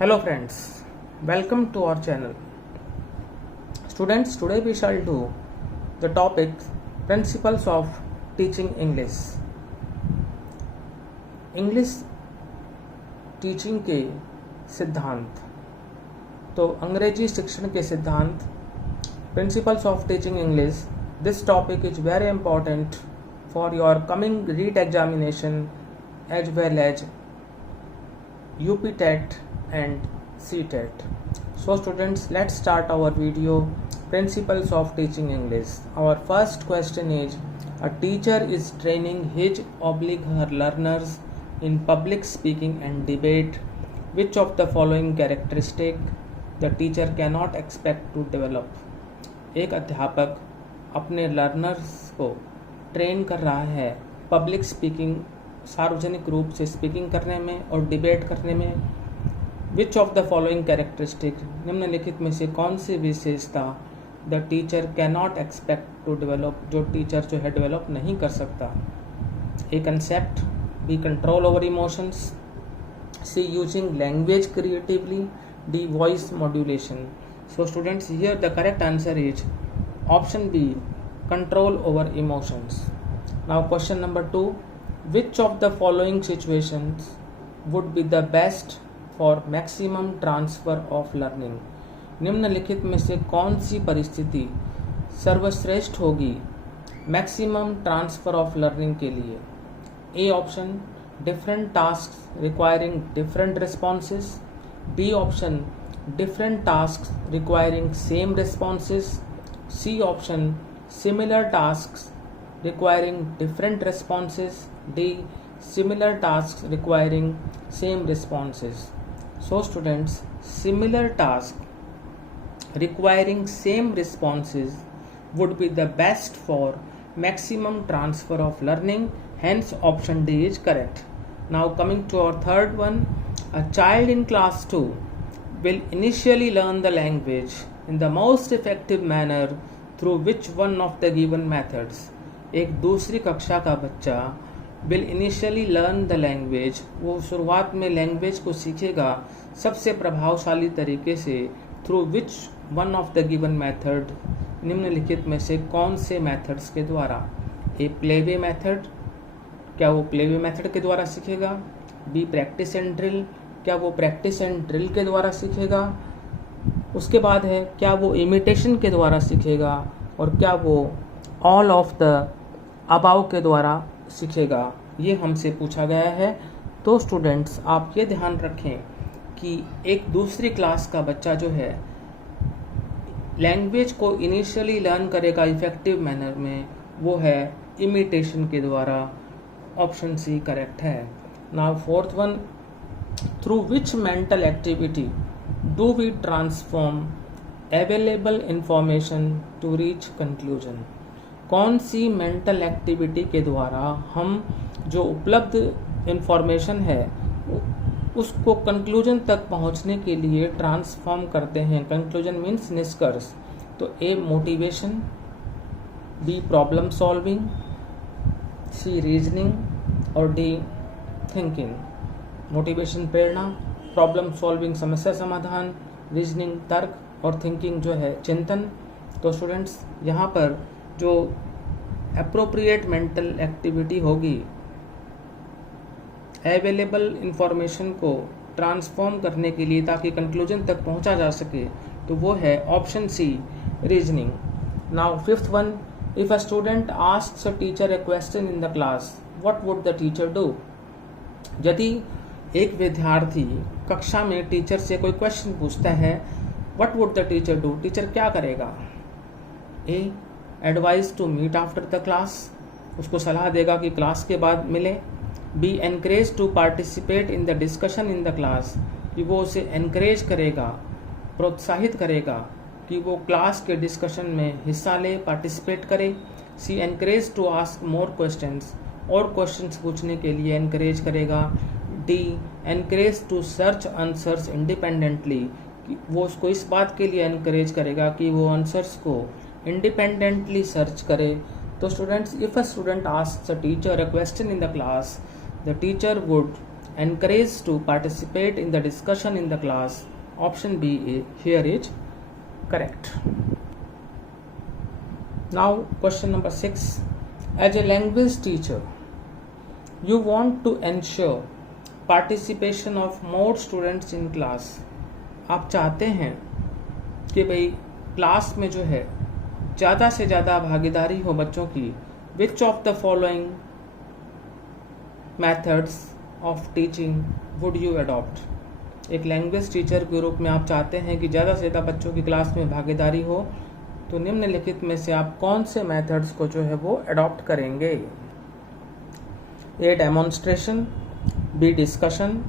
Hello friends, welcome to our channel. Students, today we shall do the topic Principles of Teaching English. English teaching के सिद्धांत, तो अंग्रेजी शिक्षण के सिद्धांत Principles of Teaching English. This topic is very important for your coming REET examination as well as UP TET and CTET. So students, let's start our video Principles of Teaching English. Our first question is, a teacher is training his/her learners in public speaking and debate. Which of the following characteristic the teacher cannot expect to develop? एक अध्यापक अपने learners को train कर रहा है public speaking, सार्वजनिक रूप से स्पीकिंग करने में और डिबेट करने में. Which of the following characteristic, निम्नलिखित में से कौन सी विशेषता the teacher cannot expect to develop, जो टीचर जो है डेवलप नहीं कर सकता? A concept, B control over emotions, C using language creatively, D voice modulation. So students, here the correct answer is option B, control over emotions. Now question number 2, which of the following situations would be the best for maximum transfer of learning? निम्नलिखित में से कौन सी परिस्थिति सर्वश्रेष्ठ होगी maximum transfer of learning के लिए? A option, different task requiring different responses. B option, different tasks requiring same responses. C option, similar tasks requiring different responses. D, similar tasks requiring same responses. So students, similar task requiring same responses would be the best for maximum transfer of learning, hence option D is correct. Now coming to our third one, a child in class 2 will initially learn the language in the most effective manner through which one of the given methods? एक दूसरी कक्षा का बच्चा will initially learn the language, वो शुरुआत में language को सीखेगा सबसे प्रभावशाली तरीके से through which one of the given method, निम्नलिखित में से कौन से मेथड्स के द्वारा? ए प्लेवे मेथड, क्या वो प्लेवे मेथड के द्वारा सीखेगा? बी प्रैक्टिस एंड ड्रिल, क्या वो प्रैक्टिस एंड ड्रिल के द्वारा सीखेगा? उसके बाद है क्या वो इमिटेशन के द्वारा सीखेगा? और क्या वो ऑल ऑफ द अबाव के द्वारा सीखेगा? ये हमसे पूछा गया है. तो स्टूडेंट्स, आप ये ध्यान रखें कि एक दूसरी क्लास का बच्चा जो है लैंग्वेज को इनिशियली लर्न करेगा इफेक्टिव मैनर में, वो है इमिटेशन के द्वारा. ऑप्शन सी करेक्ट है. Now fourth one, through which mental activity do we transform available information to reach conclusion? कौन सी मेंटल एक्टिविटी के द्वारा हम जो उपलब्ध इंफॉर्मेशन है उसको कंक्लूजन तक पहुंचने के लिए ट्रांसफॉर्म करते हैं? कंक्लूजन मीन्स निष्कर्ष. तो A motivation, B problem solving, C reasoning और डी थिंकिंग. मोटिवेशन प्रेरणा, प्रॉब्लम सॉल्विंग समस्या समाधान, रीजनिंग तर्क और थिंकिंग जो है चिंतन. तो स्टूडेंट्स, यहाँ पर जो अप्रोप्रिएट मेंटल एक्टिविटी होगी अवेलेबल इंफॉर्मेशन को ट्रांसफॉर्म करने के लिए ताकि कंक्लूजन तक पहुँचा जा सके, तो वो है option C reasoning. Now fifth one, if a student asks a teacher a question in the class, what would the teacher do? यदि एक विद्यार्थी कक्षा में टीचर से कोई क्वेश्चन पूछता है, what would the teacher do? Teacher क्या करेगा? A advice to meet after the class, उसको सलाह देगा कि क्लास के बाद मिले. B encourage to participate in the discussion in the class, कि वो उसे एनकरेज करेगा, प्रोत्साहित करेगा कि वो क्लास के डिस्कशन में हिस्सा ले, पार्टिसिपेट करे. C encourage to ask more questions, और क्वेश्चंस पूछने के लिए एनकरेज करेगा. D encourage to search answers independently, वो उसको इस बात के लिए एनकरेज करेगा कि वो आंसर्स को इंडिपेंडेंटली सर्च करे. तो students, if a student asks a teacher a question in the class, the teacher would encouraged to participate in the discussion in the class. Option B here is correct. Now question number 6. As a language teacher, you want to ensure participation of more students in class. आप चाहते हैं कि भाई class में जो है ज़्यादा से ज़्यादा भागीदारी हो बच्चों की. Which of the following methods of teaching would you adopt? एक लैंग्वेज टीचर के रूप में आप चाहते हैं कि ज़्यादा से ज़्यादा बच्चों की क्लास में भागीदारी हो, तो निम्नलिखित में से आप कौन से मेथड्स को जो है वो अडॉप्ट करेंगे? A demonstration, B discussion,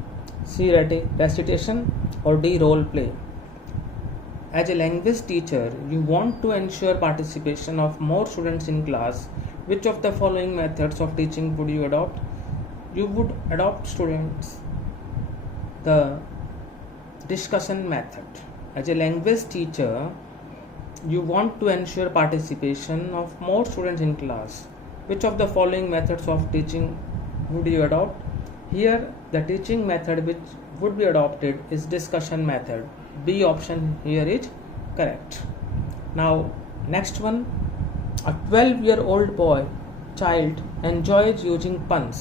C recitation और D role play. As a language teacher you want to ensure participation of more students in class. Which of the following methods of teaching would you adopt? You would adopt students the discussion method. As a language teacher, you want to ensure participation of more students in class. Which of the following methods of teaching would you adopt? Here, the teaching method which would be adopted is discussion method. B option here is correct. Now, next one. A 12-year-old boy child enjoys using puns.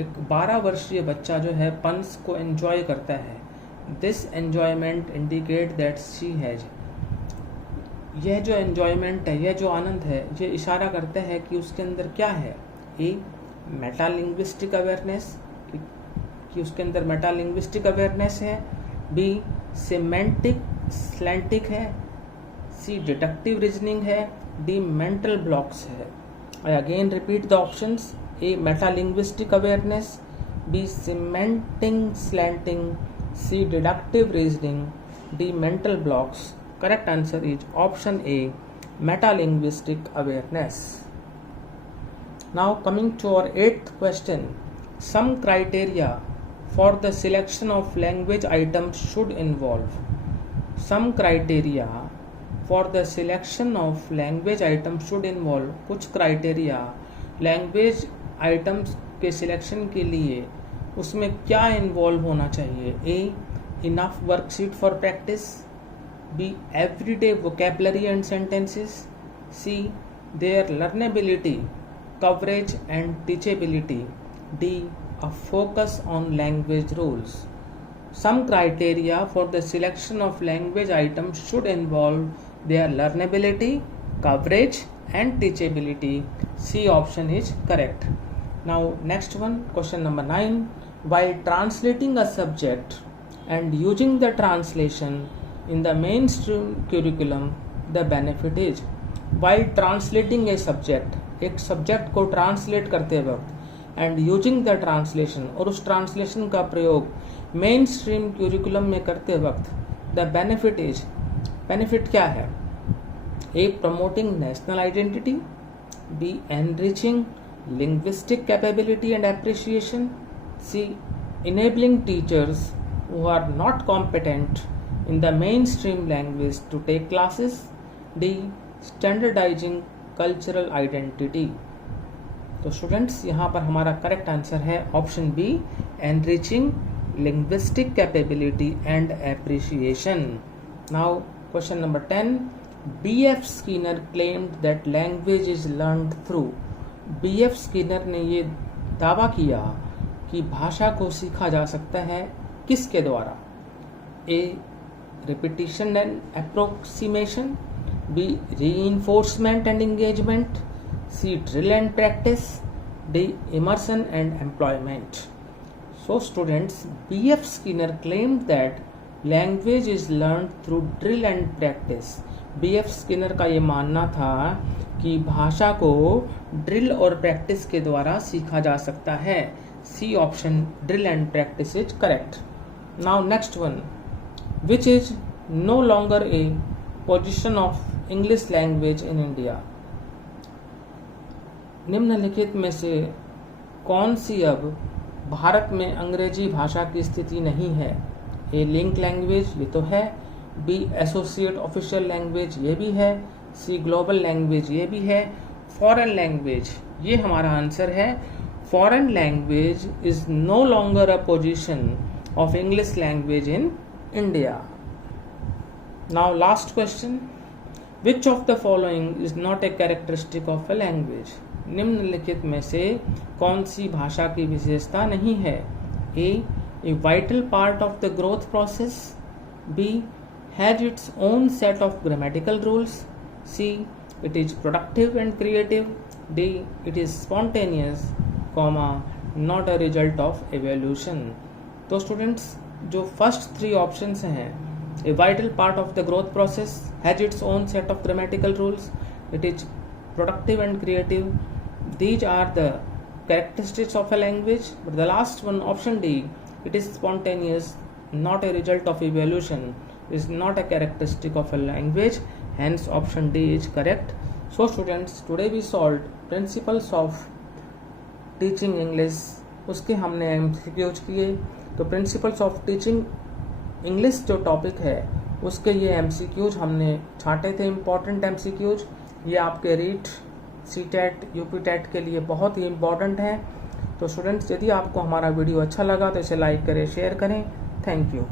एक 12 वर्षीय बच्चा जो है puns को enjoy करता है. This enjoyment indicate that she has. यह जो enjoyment है, यह जो आनंद है, ये इशारा करता है कि उसके अंदर क्या है. A metalinguistic awareness, कि उसके अंदर metalinguistic awareness है. B semantic slantic है. C deductive reasoning है. D mental blocks है. I again repeat the options. A metalinguistic awareness, B semantic slanting, C deductive reasoning, D mental blocks. Correct answer is option A, metalinguistic awareness. Now coming to our 8th question. Some criteria for the selection of language items should involve. Some criteria for the selection of language items should involve. कुछ criteria language items के selection के लिए उसमें क्या involve होना चाहिए? A enough worksheet for practice, B everyday vocabulary and sentences, C their learnability, coverage and teachability, D a focus on language rules. Some criteria for the selection of language items should involve their learnability, coverage and teachability. C option is correct. Now next one, question number 9. While translating a subject and using the translation in the mainstream curriculum, the benefit is. While translating a subject, एक subject को translate करते वक्त and using the translation, और उस translation का प्रयोग main stream curriculum में करते वक्त, द बेनिफिट इज, बेनिफिट क्या है? A promoting national identity, B enriching linguistic capability and appreciation, C enabling teachers who are not competent in the mainstream language to take classes, D standardising cultural identity. तो students यहाँ पर हमारा correct answer है option B, enriching linguistic capability and appreciation. Now question number 10. B.F. Skinner claimed that language is learned through. B.F. Skinner ने ये दावा किया कि भाषा को सीखा जा सकता है किसके द्वारा? A. repetition and approximation, B. reinforcement and engagement, C. drill and practice, D. immersion and employment. So students, B.F. Skinner claimed that language is learned through drill and practice. B.F. Skinner का ये मानना था कि भाषा को drill और practice के द्वारा सीखा जा सकता है. C option, drill and practice is correct. Now next one, which is no longer a position of English language in India. निम्नलिखित में से कौन सी अब भारत में अंग्रेजी भाषा की स्थिति नहीं है? ए लिंक लैंग्वेज, ये तो है. बी एसोसिएट ऑफिशियल लैंग्वेज, ये भी है. सी ग्लोबल लैंग्वेज, ये भी है. फॉरेन लैंग्वेज, ये हमारा आंसर है. foreign language is no longer a position of English language in India. Now last question, which of the following is not a characteristic of a language? निम्नलिखित में से कौन सी भाषा की विशेषता नहीं है? A vital part of the growth process. B, has its own set of grammatical rules. C, it is productive and creative. D, it is spontaneous, not a result of evolution. तो स्टूडेंट्स जो first 3 options हैं, a vital part of the growth process, has its own set of grammatical rules, it is productive and creative, these are the characteristics of a language. But the last one, option D, it is spontaneous, not a result of evolution, is not a characteristic of a language. Hence option D is correct. So students, today we solved principles of teaching English. उसके हमने MCQs किए. तो principles of teaching English जो topic है उसके ये MCQs हमने छांटे थे, इम्पॉर्टेंट MCQs. ये आपके रीट, CTET, UPTET के लिए बहुत ही इम्पॉर्टेंट हैं. तो स्टूडेंट्स, यदि आपको हमारा वीडियो अच्छा लगा तो इसे लाइक करें, शेयर करें. Thank you.